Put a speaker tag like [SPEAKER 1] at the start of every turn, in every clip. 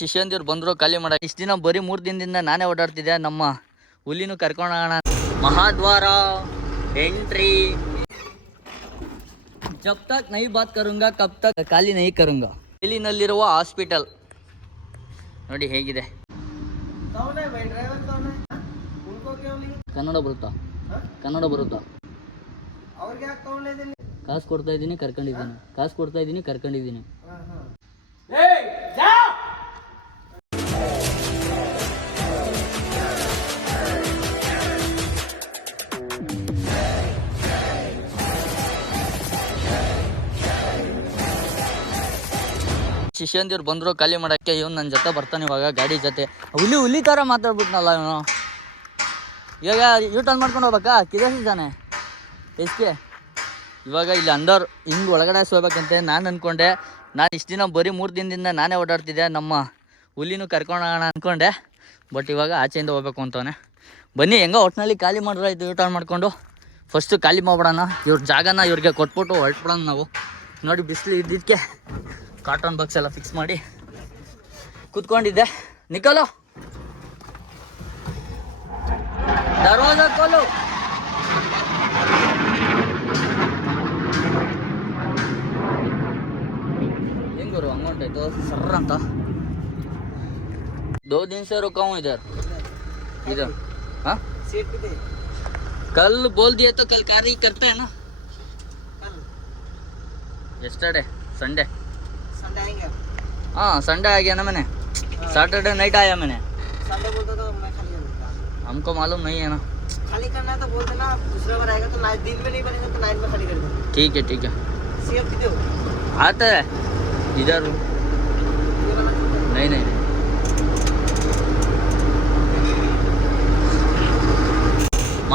[SPEAKER 1] ಶಿಷ್ಯಂದಿರು ಬಂದರು ಖಾಲಿ ಮಾಡ ಇಷ್ಟ ದಿನ ಬರೀ ಮೂರು ದಿನದಿಂದ ನಾನೇ ಓಡಾಡ್ತಿದ್ದೆ. ನಮ್ಮ ಹುಲಿನೂ ಕರ್ಕೊಂಡೋಗೋಣ ಮಹಾದ್ವಾರ ಎಂಟ್ರಿ. ಜಪ್ ತಕ್ ನೈ ಬಾತ್ ಕರುಂಗ, ಕಪ್ ತಕ್ ಖಾಲಿ ನೈ ಕರುಂಗ. ಇಲ್ಲಿನಲ್ಲಿರುವ ಹಾಸ್ಪಿಟಲ್. ನೋಡಿ ಹೇಗಿದೆ. ಕನ್ನಡ ಬರುತ್ತಾ? ಕನ್ನಡ ಬರುತ್ತಾ? ಕಾಸು ಕೊಡ್ತಾ ಇದ್ದೀನಿ, ಕರ್ಕೊಂಡಿದ್ದೀನಿ. ಕಾಸು ಕೊಡ್ತಾ ಇದ್ದೀನಿ, ಕರ್ಕೊಂಡಿದ್ದೀನಿ. ಶಿಷ್ಯಂದಿರು ಬಂದರು ಖಾಲಿ ಮಾಡಕ್ಕೆ, ಇವ್ನು ನನ್ನ ಜೊತೆ ಬರ್ತಾನೆ ಇವಾಗ, ಗಾಡಿ ಜೊತೆ. ಹುಲಿ ಹುಲಿ ಥರ ಮಾತಾಡ್ಬಿಟ್ನಲ್ಲ ಇವನು. ಇವಾಗ ಯೂ ಟರ್ನ್ ಮಾಡ್ಕೊಂಡು ಹೋಗ್ಬೇಕಾ? ಕಿದಸಿದ್ದಾನೆ ಎಸ್ಕೆ ಇವಾಗ ಇಲ್ಲಿ ಅಂದರ್ ಹಿಂಗೆ ಒಳಗಡೆ ಸೋಬೇಕಂತೆ. ನಾನು ಅಂದ್ಕೊಂಡೆ ನಾನು ಇಷ್ಟು ದಿನ ಬರೀ ಮೂರು ದಿನದಿಂದ ನಾನೇ ಓಡಾಡ್ತಿದ್ದೆ, ನಮ್ಮ ಹುಲಿನೂ ಕರ್ಕೊಂಡೋಗೋಣ ಅಂದ್ಕೊಂಡೆ ಬಟ್ ಇವಾಗ ಆಚೆಯಿಂದ ಹೋಗ್ಬೇಕು ಅಂತವನೆ. ಬನ್ನಿ, ಹೆಂಗೋ ಒಟ್ಟಿನಲ್ಲಿ ಖಾಲಿ ಮಾಡಿದ್ರಾಯ್ತು ಇದು ರಿಟರ್ನ್ ಮಾಡಿಕೊಂಡು. ಫಸ್ಟು ಖಾಲಿ ಮಾಡ್ಬಿಡೋಣ. ಇವ್ರ ಜಾಗನ ಇವ್ರಿಗೆ ಕೊಟ್ಬಿಟ್ಟು ಹೊರಟ್ಬಿಡೋಣ ನಾವು. ನೋಡಿ, ಬಿಸಿಲು ಇದ್ದಿದ್ದಕ್ಕೆ ಕಾಟನ್ ಬಾಕ್ಸ್ ಎಲ್ಲ ಫಿಕ್ಸ್ ಮಾಡಿ ಕೂತ್ಕೊಂಡಿದ್ದೆ. ನಿಕಲು ದರ್ವಾಜ ಕೋಲು ಹೆಂಗರು ಗುರು ಅಮೌಂಟ್ ಆಯ್ತು ಸರ್ ಅಂತ दो दिन से रुका हूँ? इधर। इधर हाँ?
[SPEAKER 2] सीट पे। दे
[SPEAKER 1] कल बोल दिया तो कल कार्य करते हैं ना।
[SPEAKER 2] कल।
[SPEAKER 1] Yesterday संडे
[SPEAKER 2] संडे आएँगे
[SPEAKER 1] हाँ संडे आ गया ना मैंने। सैटरडे नाइट आया मैंने।
[SPEAKER 2] संडे बोलते तो मैं खाली
[SPEAKER 1] हमको मालूम नहीं है ना।
[SPEAKER 2] खाली करना है तो बोल देना दूसरा बार आएगा तो नाइट दिन में नहीं बनेगा तो नाइट में खाली कर देना।
[SPEAKER 1] ठीक है ठीक है।
[SPEAKER 2] सीएफ कितने हो।
[SPEAKER 1] आता है। इधर। नहीं नहीं।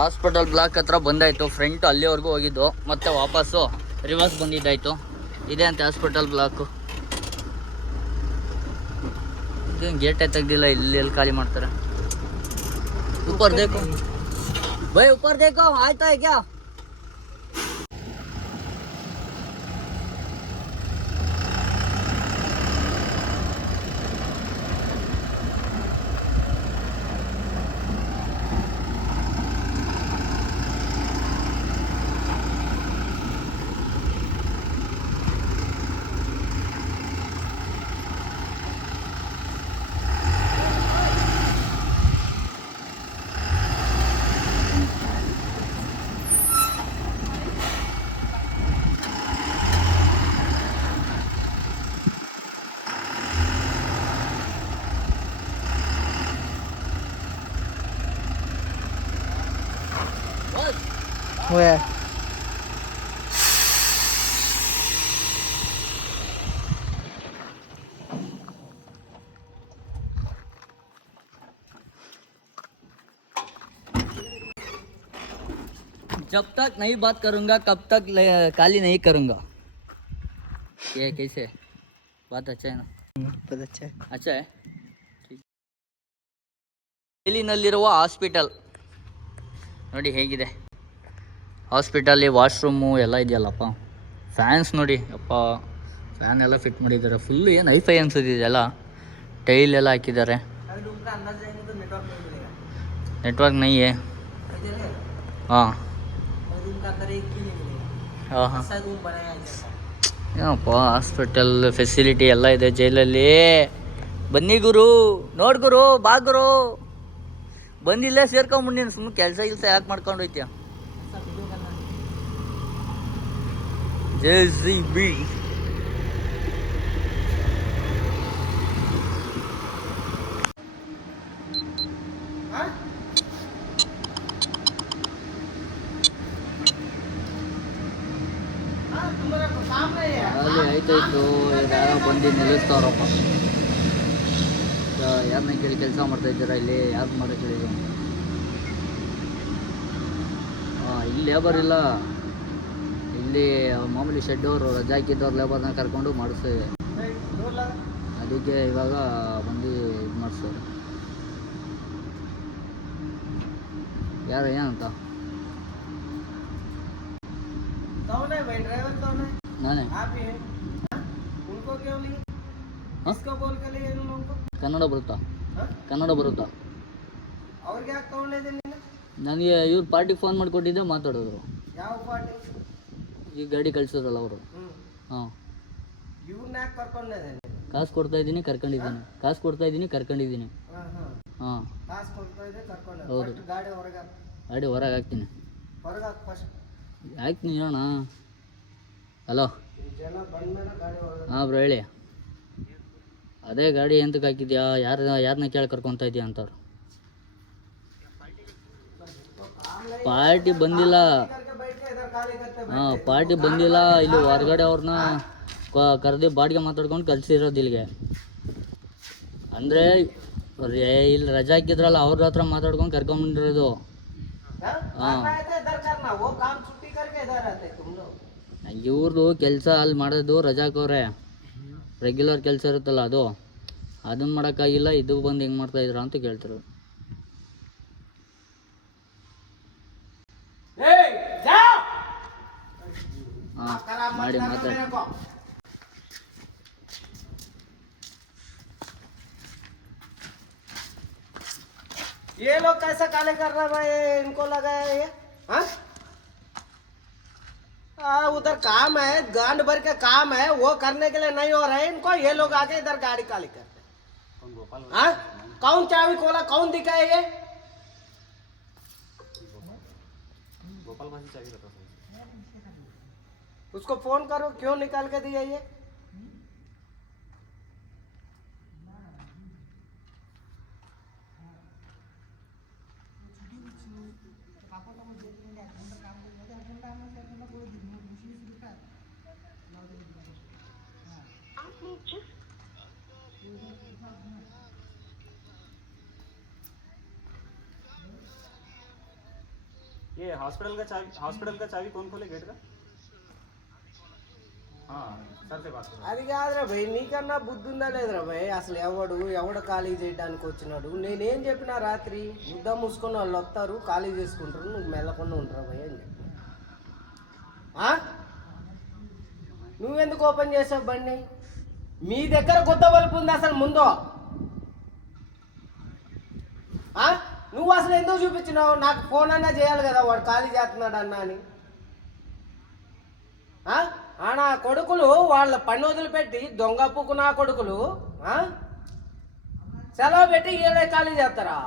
[SPEAKER 1] ಹಾಸ್ಪಿಟಲ್ ಬ್ಲಾಕ್ ಹತ್ರ ಬಂದಾಯಿತು. ಫ್ರಂಟ್ ಅಲ್ಲಿವರೆಗೂ ಹೋಗಿದ್ದು. ಮತ್ತೆ ವಾಪಸ್ಸು ರಿವರ್ಸ್ ಬಂದಿದ್ದಾಯಿತು. ಇದೆ ಅಂತ ಹಾಸ್ಪಿಟಲ್ ಬ್ಲಾಕು. ಗೇಟ್ ಗೇಟೇ ತೆಗ್ದಿಲ್ಲ, ಇಲ್ಲಿ ಎಲ್ಲಿ ಖಾಲಿ ಮಾಡ್ತಾರೆ? ಉಪ್ಪರ್ದೇಕು ಬೈ ಉಪ್ಪರ್ದೇಕು ಆಯ್ತಾ ಈಗ
[SPEAKER 2] हुआ है
[SPEAKER 1] जब तक नहीं बात करूंगा कब तक ले- खाली नहीं करूंगा ये कैसे बात अच्छा है ना
[SPEAKER 2] बहुत अच्छा है
[SPEAKER 1] अच्छा है ಇಲ್ಲಿನಲ್ಲಿರುವ ಹಾಸ್ಪಿಟಲ್ ನೋಡಿ ಹೇಗಿದೆ ಹಾಸ್ಪಿಟಲ್ಲಿ ವಾಶ್ರೂಮು ಎಲ್ಲ ಇದೆಯಲ್ಲಪ್ಪ. ಫ್ಯಾನ್ಸ್ ನೋಡಿ, ಅಪ್ಪ ಫ್ಯಾನ್ ಎಲ್ಲ ಫಿಟ್ ಮಾಡಿದ್ದಾರೆ. ಫುಲ್ಲು ಏನು ಐಫೈ ಅನ್ಸೋದಿದೆಯಲ್ಲ ಟೈಲ್ ಎಲ್ಲ ಹಾಕಿದ್ದಾರೆ. ನೆಟ್ವರ್ಕ್
[SPEAKER 2] ನೈಯೇ?
[SPEAKER 1] ಹಾಂ. ಹಾಂ ಹಾಂ. ಏನಪ್ಪ ಹಾಸ್ಪಿಟಲ್ ಫೆಸಿಲಿಟಿ ಎಲ್ಲ ಇದೆ ಜೈಲಲ್ಲಿ. ಬನ್ನಿ ಗುರು ನೋಡ್ಗುರು ಬಾ ಗುರು. ಬಂದಿಲ್ಲೇ ಸೇರ್ಕೊಂಬಿಡಿ ಸುಮ್ಮನೆ ಕೆಲಸ ಇಲ್ಸ ಯಾಕೆ ಮಾಡ್ಕೊಂಡು ಹೋಯ್ತೀಯ?
[SPEAKER 2] Jersey
[SPEAKER 1] ಅಲ್ಲಿ ಯಾರೋ ಕೇಳಿ ಕೆಲಸ ಮಾಡ್ತಾ ಇದ್ದೀರಾ ಇಲ್ಲಿ? ಯಾರು ಮಾಡೋ ಕೇಳಿ ಇಲ್ಲಿ ಲೇಬರ್ ಇಲ್ಲ ಇಲ್ಲಿ ಮಾಮೂಲಿ ಶೆಡ್ ಅವರು ರಜಾ ಹಾಕಿದ್ದವ್ರು ಲೇಬರ್ನ ಕರ್ಕೊಂಡು ಮಾಡಿಸ್ತೇವೆ ಅದಕ್ಕೆ ಇವಾಗ ಬಂದು ಇದು ಮಾಡಿಸೋರು. ಯಾರು ಏನಂತ? ನಾನೇ. ಕನ್ನಡ ಬರುತ್ತಾ? ಕನ್ನಡ ಬರುತ್ತಾ? ನನಗೆ ಇವ್ರು ಪಾರ್ಟಿಗೆ ಫೋನ್ ಮಾಡಿಕೊಟ್ಟಿದ್ದೆ ಮಾತಾಡೋದು.
[SPEAKER 2] ಯಾವ ಪಾರ್ಟಿ
[SPEAKER 1] ಈ ಗಾಡಿ ಕಳ್ಸಿದ್ರಲ್ಲ ಅವರು? ಹಾಂ. ಕಾಸು ಕೊಡ್ತಾ ಇದ್ದೀನಿ ಕರ್ಕೊಂಡಿದ್ದೀನಿ. ಕಾಸು ಕೊಡ್ತಾ ಇದ್ದೀನಿ ಕರ್ಕೊಂಡಿದ್ದೀನಿ.
[SPEAKER 2] ಹಾಂ
[SPEAKER 1] ಹೌದು.
[SPEAKER 2] ಗಾಡಿ ಹೊರಗೆ
[SPEAKER 1] ಹಾಕ್ತೀನಿ. ಹಾಕ್ತೀನಿ ಅಣ್ಣ ಹಲೋ.
[SPEAKER 2] ಜನ ಬಂದ್ಮೇಲೆ ಗಾಡಿ ಹೊರಗೆ
[SPEAKER 1] ಹಾಂ ಬ್ರೋ ಹೇಳಿ. ಅದೇ ಗಾಡಿ ಎಂತಕ್ಕೆ ಹಾಕಿದ್ಯಾ? ಯಾರು ಯಾರನ್ನ ಕೇಳಿ ಕರ್ಕೊತಾ ಇದೆಯಾ ಅಂತವ್ರು? ಪಾರ್ಟಿ ಬಂದಿಲ್ಲ. ಹಾಂ ಪಾರ್ಟಿ ಬಂದಿಲ್ಲ ಇಲ್ಲಿ ಹೊರಗಡೆ ಅವ್ರನ್ನ ಕರೆದು ಬಾಡಿಗೆ ಮಾತಾಡ್ಕೊಂಡು ಕಲ್ಸಿರೋದು ಇಲ್ಲಿಗೆ. ಅಂದರೆ ಇಲ್ಲಿ ರಜಾ ಹಾಕಿದ್ರಲ್ಲ ಅವ್ರ ಹತ್ರ ಮಾತಾಡ್ಕೊಂಡು
[SPEAKER 2] ಕರ್ಕೊಂಡ್ಬಂದಿರೋದು ಹಾಂ?
[SPEAKER 1] ಇವ್ರದ್ದು ಕೆಲಸ ಅಲ್ಲಿ ಮಾಡೋದು ರಜಾ ರೆಗ್ಯುಲರ್ ಕೆಲಸ ಇರುತ್ತಲ್ಲ ಅದು. ಅದನ್ನ ಮಾಡೋಕ್ಕಾಗಿಲ್ಲ ಇದು ಬಂದು ಹೆಂಗೆ ಮಾಡ್ತಾಯಿದ್ರ ಅಂತ ಕೇಳ್ತಾರೆ
[SPEAKER 2] माड़ी माता ये लोग कैसा काले कर रहा भाई? इनको लगाया ये। हाँ? उधर काम है गांड भर के काम है वो करने के लिए नहीं हो रहा है इनको। ये लोग आके इधर गाड़ी काली करते हैं। कौन हाँ? चावी खोला कौन दिखा है ये? गोपाल भाई चावी चाबी उसको फ़ोन करो, क्यों निकाल के दिया ये?
[SPEAKER 3] ये हॉस्पिटल का चाबी हॉस्पिटल का चाबी कौन खोले गेट का?
[SPEAKER 2] అది కాదురా భయ్ నీకన్నా బుద్ధి ఉందా లేదురా భయ్? అసలు ఎవడు ఎవడు ఖాళీ చేయడానికి వచ్చినాడు? నేనేం చెప్పినా రాత్రి ముద్ద మూసుకొని వాళ్ళు వస్తారు ఖాళీ చేసుకుంటారు నువ్వు మెల్లకుండా ఉంటారా భయ్ అని చెప్పి నువ్వెందుకు ఓపెన్ చేసావు బండి? మీ దగ్గర కొత్త బల్బు ఉంది అసలు ముందు. నువ్వు అసలు ఎందుకు చూపించినావు? నాకు ఫోన్ అన్నా చేయాలి కదా వాడు ఖాళీ చేస్తున్నాడు అన్నా అని. ఆ? నా కొడుకులు వాళ్ళ పని వదిలిపెట్టి దొంగ పుక్కు నా కొడుకులు సెలవు పెట్టి ఈడే ఖాళీ చేస్తారా?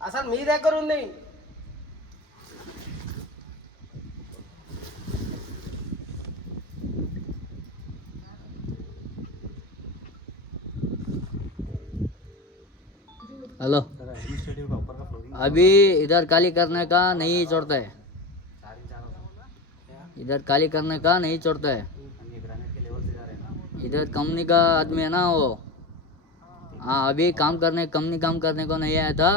[SPEAKER 2] అసలు మీ దగ్గర ఉంది
[SPEAKER 1] हेलो। अभी इधर खाली करने का नहीं छोड़ता है। इधर खाली करने का नहीं छोड़ता है। इधर कंपनी का आदमी है ना वो। हाँ अभी काम करने, कंपनी काम करने को नहीं आया था।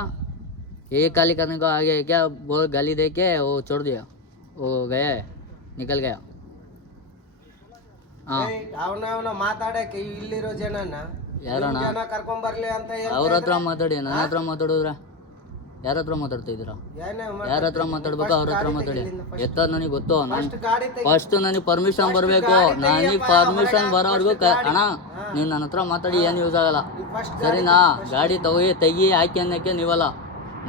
[SPEAKER 1] ये खाली करने को आ गया क्या? वो गाली दे के वो छोड़ दिया। वो गया है, निकल गया। हाँ। ಯಾರಣ್ಣ?
[SPEAKER 2] ಜನ ಕರ್ಕೊಂಡ್ ಬರ್ಲಿ ಅಂತ ಹೇಳ್ತಾ
[SPEAKER 1] ಅವ್ರ ಹತ್ರ
[SPEAKER 2] ಇದ್ರೆ
[SPEAKER 1] ಮಾತಾಡಿ ನನ್ನ ಹತ್ರ ಮಾತಾಡಿದ್ರ? ಯಾರ ಹತ್ರ ಮಾತಾಡ್ತಾ ಇದ್ದೀರಾ?
[SPEAKER 2] ಏನೇ
[SPEAKER 1] ಯಾರ ಹತ್ರ ಮಾತಾಡ್ಬೇಕು ಅವ್ರ ಹತ್ರ ಮಾತಾಡಿ. ಎತ್ತ ನನಗೆ ಗೊತ್ತು ನಾನು
[SPEAKER 2] ಫಸ್ಟ್ ಗಾಡಿ ತೆಗಿ
[SPEAKER 1] ಫಸ್ಟ್ ನನಗೆ ಪರ್ಮಿಷನ್ ಬರಬೇಕು. ನನಗೆ ಪರ್ಮಿಷನ್ ಬರೋವರೆಗೂ ಅಣ್ಣ. ನೀವು ನನ್ನ ಹತ್ರ ಮಾತಾಡಿ ಏನು ಯೂಸ್ ಆಗಲ್ಲ.
[SPEAKER 2] ಫಸ್ಟ್
[SPEAKER 1] ಸರಿನಾ? ಗಾಡಿ ತಗೋಗಿ ತೆಗಿ ಹಾಕಿ ಅನ್ನೋಕ್ಕೆ ನೀವಲ್ಲ.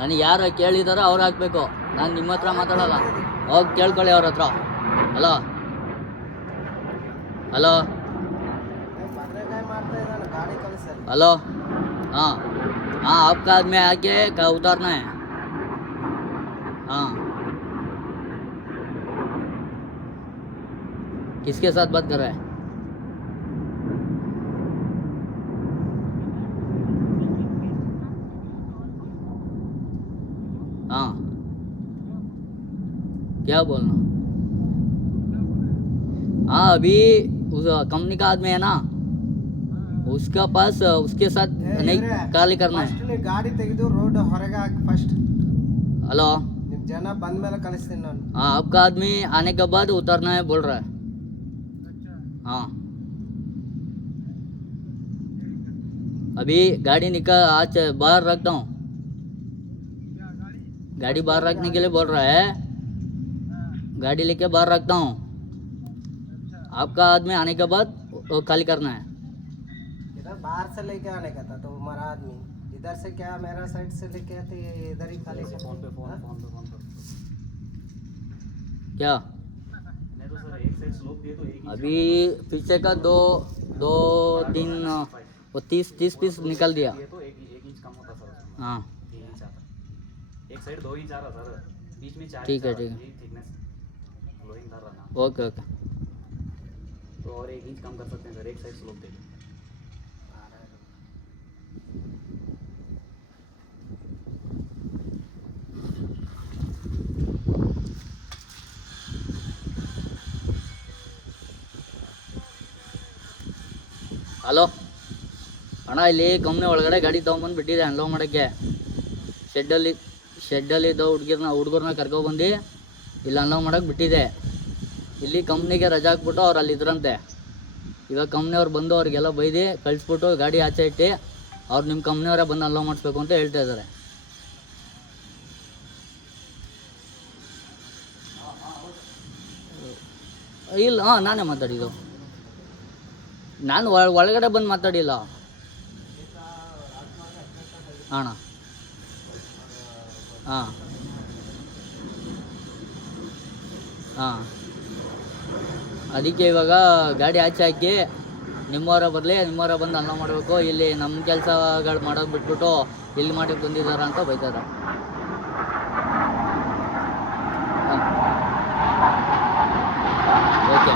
[SPEAKER 1] ನನಗೆ ಯಾರು ಕೇಳಿದಾರೋ ಅವ್ರು ಹಾಕ್ಬೇಕು. ನಾನು ನಿಮ್ಮ ಹತ್ರ ಮಾತಾಡಲ್ಲ. ಹೋಗಿ ಕೇಳ್ಕೊಳ್ಳಿ ಅವ್ರ ಹತ್ರ.
[SPEAKER 2] Hello hello
[SPEAKER 1] hello? हाँ। हाँ आपका आदमी आके का उतारना है। हाँ। किसके साथ बात कर रहा है? हाँ। क्या बोलना? हाँ अभी उस कंपनी का आदमी है ना। उसका पास उसके साथ नहीं ಖಾಲಿ करना है
[SPEAKER 2] ಫಸ್ಟ್ ನೀವು ಗಾಡಿ ತೆಗೆದು ರೋಡ್ ಹೊರಗೆ ಹಾಕಿ ಫಸ್ಟ್
[SPEAKER 1] हेलो
[SPEAKER 2] ನಿಮ್ ಜನ ಬಂದ ಮೇಲೆ ಕಳಿಸ್ತೀನಿ ನಾನು
[SPEAKER 1] हाँ आपका आदमी आने के बाद उतरना है बोल रहा है हाँ अभी गाड़ी निकाल आज बाहर रखता हूँ गाड़ी बाहर रखने के लिए बोल रहा है गाड़ी लेके बाहर रखता हूँ आपका आदमी आने के बाद वो खाली करना है
[SPEAKER 2] इधर बाहर से लेके आने का था तो हमारा आदमी इधर से क्या मेरा साइड से लेके आते इधर ही खाली कर
[SPEAKER 3] फ़ोन पे फ़ोन
[SPEAKER 2] हाँ?
[SPEAKER 3] फ़ोन पे फ़ोन पे।
[SPEAKER 1] क्या?
[SPEAKER 3] तो सर एक साइड स्लोप दिए तो ही
[SPEAKER 1] अभी पीछे का दो दो तीन वो तीस तीस पीस निकल दिया।
[SPEAKER 3] तो
[SPEAKER 1] हाँ
[SPEAKER 3] तीन इंच आता एक साइड दो इंच आ रहा सर। बीच में चार
[SPEAKER 1] ठीक है, ठीक है। Okay okay.
[SPEAKER 3] तो और एक इंच कम कर सकते हैं सर एक साइड स्लोप देखिए
[SPEAKER 1] ಹಲೋ. ಅಣ್ಣ, ಇಲ್ಲಿ ಕಂಪ್ನಿ ಒಳಗಡೆ ಗಾಡಿ ತೊಗೊಂಬಂದು ಬಿಟ್ಟಿದೆ ಅನ್ಲೋ ಮಾಡೋಕ್ಕೆ. ಶೆಡ್ಡಲ್ಲಿ ಶೆಡ್ಡಲ್ಲಿ ಇದ್ದ ಹುಡುಗಿರ್ನ ಹುಡುಗರನ್ನ ಕರ್ಕೊಬಂದು ಇಲ್ಲಿ ಅನ್ಲೋ ಮಾಡೋಕೆ ಬಿಟ್ಟಿದೆ. ಇಲ್ಲಿ ಕಂಪ್ನಿಗೆ ರಜಾ ಹಾಕ್ಬಿಟ್ಟು ಅವ್ರು ಅಲ್ಲಿ ಇದ್ರಂತೆ. ಇವಾಗ ಕಂಪ್ನಿಯವ್ರು ಬಂದು ಅವ್ರಿಗೆಲ್ಲ ಬೈದು ಕಳಿಸ್ಬಿಟ್ಟು ಗಾಡಿ ಆಚೆ ಇಟ್ಟು ಅವ್ರು ನಿಮ್ಮ ಕಂಪ್ನಿಯವರೇ ಬಂದು ಅನ್ಲೋ ಮಾಡಿಸ್ಬೇಕು ಅಂತ ಹೇಳ್ತಾ ಇದ್ದಾರೆ. ಇಲ್ಲ ಹಾಂ ನಾನೇ ಮಾತಾಡಿದ್ದು. ನಾನು ಒಳ, ಒಳಗಡೆ ಬಂದು ಮಾತಾಡಿಲ್ಲ. ಅಣ್ಣ. ಹಾಂ. ಹಾಂ. ಅದಕ್ಕೆ ಇವಾಗ ಗಾಡಿ ಆಚೆ ಹಾಕಿ ನಿಮ್ಮವರ ಬರಲಿ, ನಿಮ್ಮವರ ಬಂದು ಅನ್ನ ಮಾಡಬೇಕು. ಇಲ್ಲಿ ನಮ್ಮ ಕೆಲಸಗಳು ಮಾಡೋದು ಬಿಟ್ಬಿಟ್ಟು ಇಲ್ಲಿ ಮಾಡಿ ಬಂದಿದ್ದಾರೆ ಅಂತ ಬೈತಾರೆ ಹಾಂ ಓಕೆ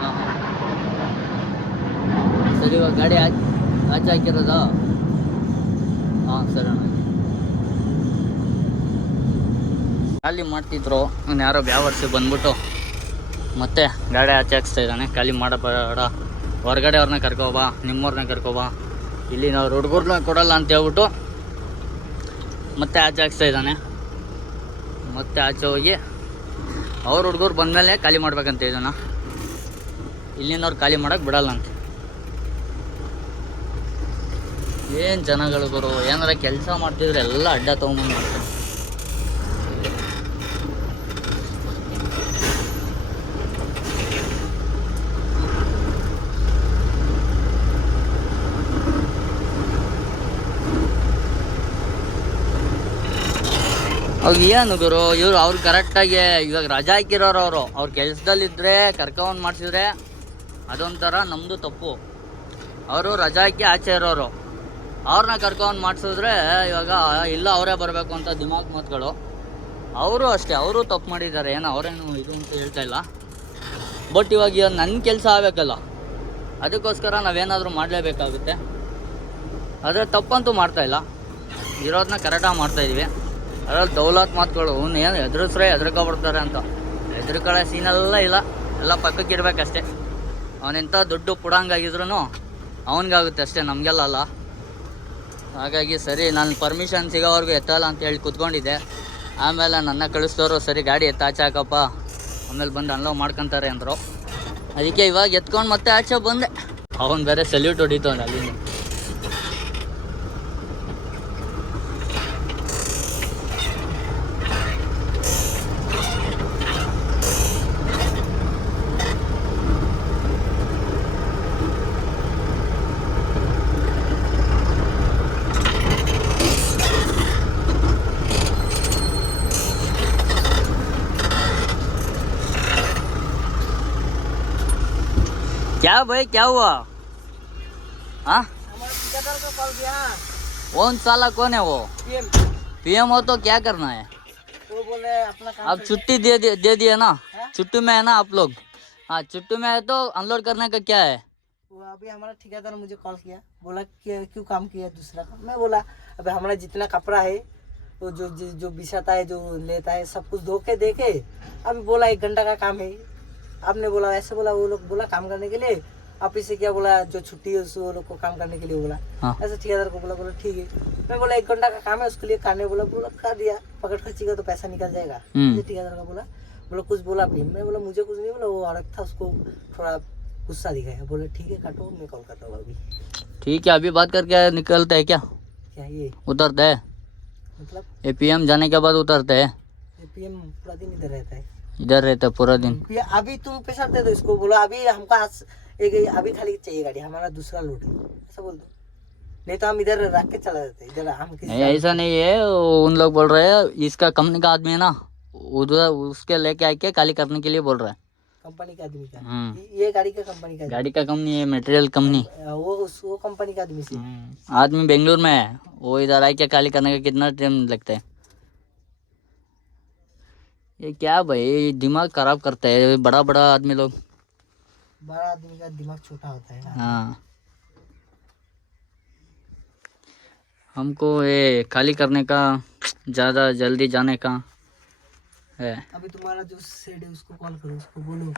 [SPEAKER 1] ಹಾಂ ಸರಿ ಇವಾಗ ಗಾಡಿ ಆಚೆ ಆಚೆ ಹಾಕಿರೋದಾ? ಹಾಂ, ಸರಿ ಅಣ್ಣ. ಖಾಲಿ ಮಾಡ್ತಿದ್ರು ಅವ್ನು ಯಾರೋ ಬ್ಯಾವರ್ಸಿ ಬಂದ್ಬಿಟ್ಟು ಮತ್ತೆ ಗಾಡಿ ಆಚೆ ಹಾಕ್ಸ್ತಾ ಇದ್ದಾನೆ. ಖಾಲಿ ಮಾಡಬೇಡ ಹೊರಗಡೆ ಅವ್ರನ್ನ ಕರ್ಕೊಬಾ, ನಿಮ್ಮವ್ರನ್ನ ಕರ್ಕೋಬಾ. ಇಲ್ಲಿ ನಾವು ಹುಡುಗರ್ನ ಕೊಡಲ್ಲ ಅಂತ ಹೇಳ್ಬಿಟ್ಟು ಮತ್ತೆ ಆಚೆ ಹಾಕ್ಸ್ತಾ ಇದ್ದಾನೆ. ಮತ್ತೆ ಆಚೆ ಹೋಗಿ ಅವ್ರ ಹುಡುಗರು ಬಂದಮೇಲೆ ಖಾಲಿ ಮಾಡ್ಬೇಕಂತ ಇದನ್ನ ಇಲ್ಲಿಂದ ಅವ್ರು ಖಾಲಿ ಮಾಡೋಕೆ ಬಿಡಲ್ಲ ಅಂತ. ಏನು ಜನಗಳು ಗುರು? ಏನಾರ ಕೆಲಸ ಮಾಡ್ತಿದ್ರೆ ಎಲ್ಲ ಅಡ್ಡ ತೊಗೊಂಬಂದು ಮಾಡ್ತಾರೆ. ಅವಾಗ ಏನು ಗುರು? ಇವ್ರು ಅವ್ರು ಕರೆಕ್ಟಾಗಿ ಇವಾಗ ರಜಾ ಹಾಕಿರೋರು ಅವರು. ಅವ್ರ ಕೆಲಸದಲ್ಲಿದ್ದರೆ ಕರ್ಕೊಂಡ್ ಮಾಡಿಸಿದ್ರೆ ಅದೊಂಥರ ನಮ್ಮದು ತಪ್ಪು. ಅವರು ರಜಾ ಹಾಕಿ ಆಚೆ ಇರೋರು. ಅವ್ರನ್ನ ಕರ್ಕೊಂಡು ಮಾಡಿಸಿದ್ರೆ ಇವಾಗ ಇಲ್ಲ, ಅವರೇ ಬರಬೇಕು ಅಂತ ದಿಮಾಗ್ ಮಾತುಗಳು. ಅವರು ಅಷ್ಟೇ, ಅವರು ತಪ್ಪು ಮಾಡಿದ್ದಾರೆ, ಏನೋ ಅವರೇನು ಇದು ಅಂತ ಹೇಳ್ತಾ ಇಲ್ಲ. ಬಟ್ ಇವಾಗ ನನ್ನ ಕೆಲಸ ಆಗಬೇಕಲ್ಲ. ಅದಕ್ಕೋಸ್ಕರ ನಾವೇನಾದರೂ ಮಾಡಲೇಬೇಕಾಗುತ್ತೆ. ಆದರೆ ತಪ್ಪಂತೂ ಮಾಡ್ತಾ ಇಲ್ಲ. ಇರೋದನ್ನ ಕರೆಕ್ಟಾಗಿ ಮಾಡ್ತಾಯಿದ್ವಿ ಅದರಲ್ಲಿ ದೌಲತ್ ಮಾತುಗಳು ಅವ್ನು ಏನು ಎದುರಿಸ್ರೆ ಎದುರ್ಕೊಬಿಡ್ತಾರೆ ಅಂತ. ಹೆದರ್ಕೊಳ್ಳೋ ಸೀನೆಲ್ಲ ಇಲ್ಲ. ಎಲ್ಲ ಪಕ್ಕಕ್ಕೆ ಇರ್ಬೇಕಷ್ಟೇ ಅವನೆಂಥ ದೊಡ್ಡ ಪುಡಂಗಾಗಿದ್ರು ಅವನಿಗಾಗುತ್ತೆ ಅಷ್ಟೇ, ನಮಗೆಲ್ಲ ಅಲ್ಲ. ಹಾಗಾಗಿ ಸರಿ ನಾನು ಪರ್ಮಿಷನ್ ಸಿಗೋವರೆಗೂ ಎತ್ತಲ್ಲ ಅಂತ ಹೇಳಿ ಕುತ್ಕೊಂಡಿದ್ದೆ. ಆಮೇಲೆ ನನ್ನ ಕಳಿಸ್ದವರು ಸರಿ, ಗಾಡಿ ಎತ್ತ, ಆಚೆ ಹಾಕಪ್ಪ. ಆಮೇಲೆ ಬಂದು ಅನ್ಲೋ ಮಾಡ್ಕೊಂತಾರೆ ಅಂದರು. ಅದಕ್ಕೆ ಇವಾಗ ಎತ್ಕೊಂಡು ಮತ್ತೆ ಆಚೆ ಬಂದೆ. ಅವನು ಬೇರೆ ಸಲ್ಯೂಟ್ ಹೊಡಿತವನು ಅಲ್ಲಿಂದ. क्या भाई क्या हुआ? कौन साला कौन है वो?
[SPEAKER 2] पीएम
[SPEAKER 1] हो तो क्या करना है?
[SPEAKER 2] वो बोले अपना काम
[SPEAKER 1] अब छुट्टी दे दे, दिए ना। चुट्टू में है ना आप लोग? हाँ छुट्टी में है तो अनलोड करने का क्या है?
[SPEAKER 4] अभी हमारा ठेकेदार मुझे कॉल किया। बोला कि क्यों काम किया दूसरा का? मैं बोला अभी हमारा जितना कपड़ा है वो जो जो, बिछाता है जो लेता है सब कुछ धो के दे अभी बोला एक घंटा का काम है। आपने बोला ऐसे बोला वो लोग बोला काम करने के लिए। आप इसे क्या बोला जो छुट्टी है उसको वो लोग को काम करने के लिए बोला।
[SPEAKER 1] हाँ।
[SPEAKER 4] ऐसे ठेकेदार को बोला बोला ठीक है। मैं बोला एक घंटा का काम है उसके लिए करने बोला बोला कर दिया पकड़ खर्ची का तो पैसा निकल जाएगा।
[SPEAKER 1] हम्म।
[SPEAKER 4] ठेकेदार का बोला। बोला कुछ बोला भी मैं बोला मुझे कुछ नहीं बोला वो औरत था उसको थोड़ा गुस्सा दिखाया। बोले ठीक है काटो मैं कॉल करता हूँ अभी।
[SPEAKER 1] ठीक है अभी बात करके निकलते है क्या?
[SPEAKER 4] क्या ये?
[SPEAKER 1] उतरते हैं।
[SPEAKER 4] मतलब?
[SPEAKER 1] पीएम जाने के बाद उतरते हैं।
[SPEAKER 4] पीएम पूरा दिन इधर रहता है।
[SPEAKER 1] इधर रहते पूरा दिन।
[SPEAKER 4] अभी तुम प्रेशर दे दो इसको बोलो अभी हमको आज एक अभी खाली चाहिए गाड़ी हमारा दूसरा लोड है। ऐसा बोल दो। नहीं तो हम इधर रख के चला जाते इधर हम किसी
[SPEAKER 1] नहीं ऐसा नहीं है उन लोग बोल रहे हैं इसका कंपनी का आदमी है ना उधर उसके लेके आके खाली करने के लिए बोल रहा है।
[SPEAKER 4] कंपनी का आदमी का।
[SPEAKER 1] हम्म।
[SPEAKER 4] ये- गाड़ी का कंपनी का
[SPEAKER 1] गाड़ी का कंपनी है मटेरियल कंपनी।
[SPEAKER 4] वो उस वो कंपनी का आदमी से।
[SPEAKER 1] आदमी बेंगलोर में है वो इधर आके खाली करने का कितना टाइम लगता है? ये क्या भाई दिमाग खराब करता है बड़ा बड़ा आदमी लोग।
[SPEAKER 4] बड़ा आदमी का दिमाग छोटा होता है
[SPEAKER 1] हाँ। हमको ये खाली करने का ज़्यादा जल्दी जाने का है।
[SPEAKER 4] अभी तुम्हारा जो सेड है उसको कॉल करो उसको बोलो।